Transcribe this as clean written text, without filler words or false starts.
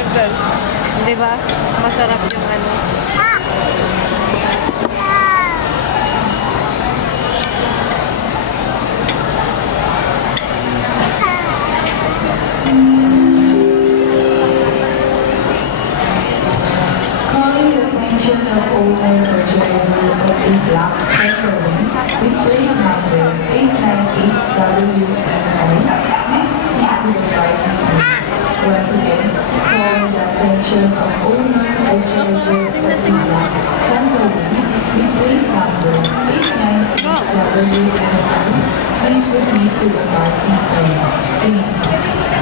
burger. Di ba? Masarap yung ano. Calling the attention of owner or driver of a black Chevrolet with plate number 898WMI. Please proceed to the parking area. Once again, calling the attention of owner or driver of a black Chevrolet with plate number 898WMI. Please proceed to the parking area. Thank you.